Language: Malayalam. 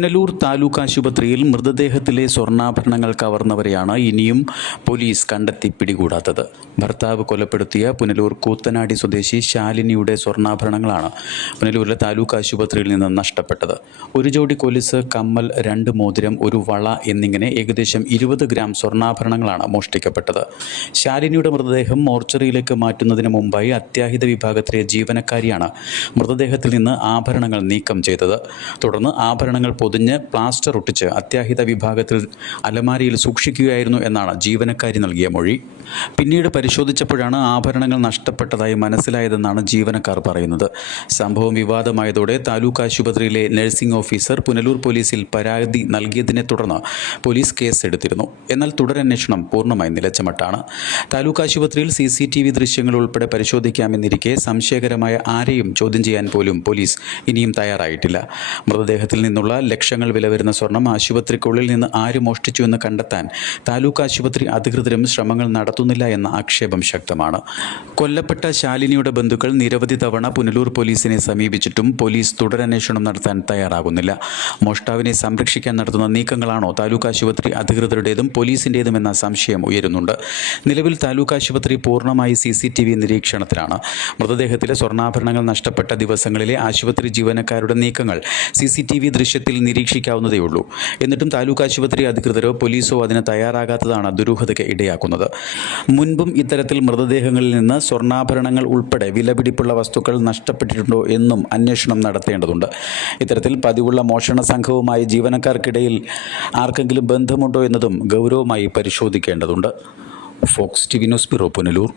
പുനലൂർ താലൂക്ക് ആശുപത്രിയിൽ മൃതദേഹത്തിലെ സ്വർണ്ണാഭരണങ്ങൾ കവർന്നവരെയാണ് ഇനിയും പോലീസ് കണ്ടെത്തി പിടികൂടാത്തത്. ഭർത്താവ് കൊലപ്പെടുത്തിയ പുനലൂർ കൂത്തനാടി സ്വദേശി ശാലിനിയുടെ സ്വർണ്ണാഭരണങ്ങളാണ് പുനലൂരിലെ താലൂക്ക് ആശുപത്രിയിൽ നിന്ന് നഷ്ടപ്പെട്ടത്. ഒരു ജോഡി കൊലുസ്, കമ്മൽ, 2 മോതിരം, ഒരു വള എന്നിങ്ങനെ ഏകദേശം 20 ഗ്രാം സ്വർണ്ണാഭരണങ്ങളാണ് മോഷ്ടിക്കപ്പെട്ടത്. ശാലിനിയുടെ മൃതദേഹം മോർച്ചറിയിലേക്ക് മാറ്റുന്നതിന് മുമ്പായി അത്യാഹിത വിഭാഗത്തിലെ ജീവനക്കാരിയാണ് മൃതദേഹത്തിൽ നിന്ന് ആഭരണങ്ങൾ നീക്കം ചെയ്തത്. തുടർന്ന് ആഭരണങ്ങൾ പൊതിഞ്ഞ് പ്ലാസ്റ്റർ ഒട്ടിച്ച് അത്യാഹിത വിഭാഗത്തിൽ അലമാരയിൽ സൂക്ഷിക്കുകയായിരുന്നു എന്നാണ് ജീവനക്കാരി നൽകിയ മൊഴി. പിന്നീട് പരിശോധിച്ചപ്പോഴാണ് ആഭരണങ്ങൾ നഷ്ടപ്പെട്ടതായി മനസ്സിലായതെന്നാണ് ജീവനക്കാർ പറയുന്നത്. സംഭവം വിവാദമായതോടെ താലൂക്ക് ആശുപത്രിയിലെ നഴ്സിംഗ് ഓഫീസർ പുനലൂർ പോലീസിൽ പരാതി നൽകിയതിനെ തുടർന്ന് പോലീസ് കേസെടുത്തിരുന്നു. എന്നാൽ തുടരന്വേഷണം പൂർണ്ണമായി നിലച്ച മട്ടാണ്. താലൂക്ക് ആശുപത്രിയിൽ CCTV ദൃശ്യങ്ങൾ ഉൾപ്പെടെ പരിശോധിക്കാമെന്നിരിക്കെ സംശയകരമായ ആരെയും ചോദ്യം ചെയ്യാൻ പോലും പോലീസ് ഇനിയും തയ്യാറായിട്ടില്ല. മൃതദേഹത്തിൽ നിന്നുള്ള ലക്ഷങ്ങൾ വില വരുന്ന സ്വർണം ആശുപത്രിക്കുള്ളിൽ നിന്ന് ആര് മോഷ്ടിച്ചു എന്ന് കണ്ടെത്താൻ താലൂക്ക് ആശുപത്രി അധികൃതരും ശ്രമങ്ങൾ നടത്തുന്നില്ല എന്ന ആക്ഷേപം ശക്തമാണ്. കൊല്ലപ്പെട്ട ശാലിനിയുടെ ബന്ധുക്കൾ നിരവധി തവണ പുനലൂർ പോലീസിനെ സമീപിച്ചിട്ടും പോലീസ് തുടരന്വേഷണം നടത്താൻ തയ്യാറാകുന്നില്ല. മോഷ്ടാവിനെ സംരക്ഷിക്കാൻ നടത്തുന്ന നീക്കങ്ങളാണോ താലൂക്ക് ആശുപത്രി അധികൃതരുടേതും പോലീസിൻ്റേതുമെന്ന സംശയം ഉയരുന്നുണ്ട്. നിലവിൽ താലൂക്ക് ആശുപത്രി പൂർണ്ണമായി CCTV നിരീക്ഷണത്തിലാണ്. മൃതദേഹത്തിലെ സ്വർണ്ണാഭരണങ്ങൾ നഷ്ടപ്പെട്ട ദിവസങ്ങളിലെ ആശുപത്രി ജീവനക്കാരുടെ നീക്കങ്ങൾ CCTV ദൃശ്യത്തിൽ നിരീക്ഷിക്കാവുന്നതേയുള്ളൂ. എന്നിട്ടും താലൂക്ക് ആശുപത്രി അധികൃതരോ പോലീസോ അതിന് തയ്യാറാകാത്തതാണ് ദുരൂഹതയ്ക്ക് ഇടയാക്കുന്നത്. മുൻപും ഇത്തരത്തിൽ മൃതദേഹങ്ങളിൽ നിന്ന് സ്വർണ്ണാഭരണങ്ങൾ ഉൾപ്പെടെ വിലപിടിപ്പുള്ള വസ്തുക്കൾ നഷ്ടപ്പെട്ടിട്ടുണ്ടോ എന്നും അന്വേഷണം നടത്തേണ്ടതുണ്ട്. ഇത്തരത്തിൽ പതിവുള്ള മോഷണ സംഘവുമായി ജീവനക്കാർക്കിടയിൽ ആർക്കെങ്കിലും ബന്ധമുണ്ടോ എന്നതും ഗൗരവമായി പരിശോധിക്കേണ്ടതുണ്ട്. Fox TV news bureau, Punalur.